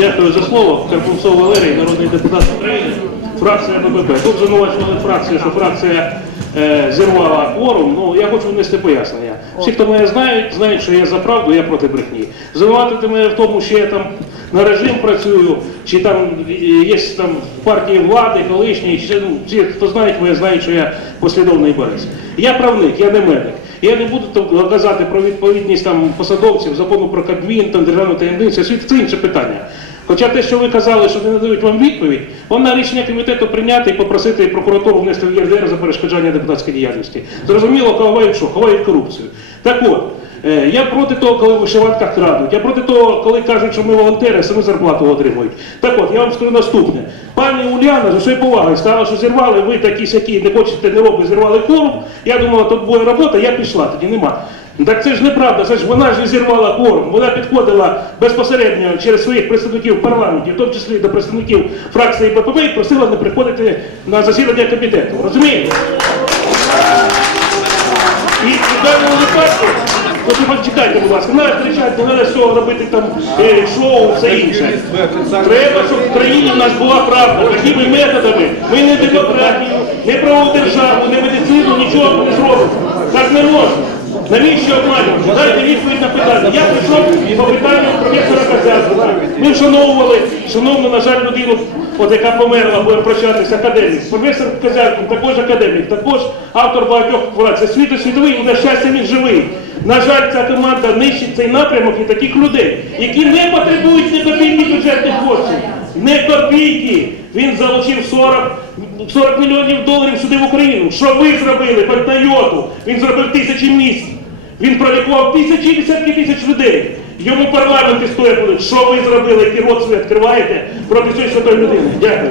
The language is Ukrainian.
Дякую за слово. Карпунцов Валерій, народний депутат України, фракція БПП. Тут звинувачували фракцію, що фракція е, зірвала кворум. Ну, я хочу внести пояснення. Всі, хто мене знають, знають, що я за правду, я проти брехні. Звинуватити мене в тому, що я там на режим працюю, чи там є там партії влади, колишній, чи, ну, всі, хто знають мене, знають, що я послідовний борець. Я правник, я не медик. Я не буду казати про відповідність там посадовців закону про Кабмін, там державну таємницю, це інше питання. Хоча те, що ви казали, що не надають вам відповідь, вона рішення комітету прийняти і попросити прокуратуру внести в ЄРДР за перешкоджання депутатської діяльності. Зрозуміло, ховають що? Ховають корупцію. Так от, е, я проти того, коли в вишиванках крадуть. Я проти того, коли кажуть, що ми волонтери, самі зарплату отримують. Так от, я вам скажу наступне. Пані Уляна, з усією повагою, сказала, що зірвали, ви такі сякі, не хочете, не робите, зірвали кворум. Я думала, тут буде робота, я пішла, тоді нема. Ну, Так це ж неправда, це ж вона ж не зірвала кворум. Вона підходила безпосередньо через своїх представників в парламенті, в тому числі до представників фракції БПП, і просила не приходити на засідання комітету. Розумієте? І в даному випадку, от ви почекайте, будь ласка, навіть кричать, не треба цього робити там е, шоу, все інше. Треба, щоб в країні в нас була правда, такими методами. Ми не демократію, не правову державу, не медицину, нічого не зробимо. Так не можна. Навіщо обманювати? Дайте відповідь на питання. Я прийшов по питанню професора Казянського. Ми вшановували, шановну, на жаль, людину, от яка померла, будемо прощатися, академік. Професор Казянський також академік, також автор багатьох праць. Це світо світовий, і, на щастя, він живий. На жаль, ця команда нищить цей напрямок і таких людей, які не Не копійки. Він залучив 40, 40 мільйонів доларів сюди в Україну. Що ви зробили? На. Він зробив тисячі місць. Він пролікував тисячі і десятки тисяч людей. Йому парламенти стоять будуть. Що ви зробили, який рот свій відкриваєте проти цієї святої людини? Дякую.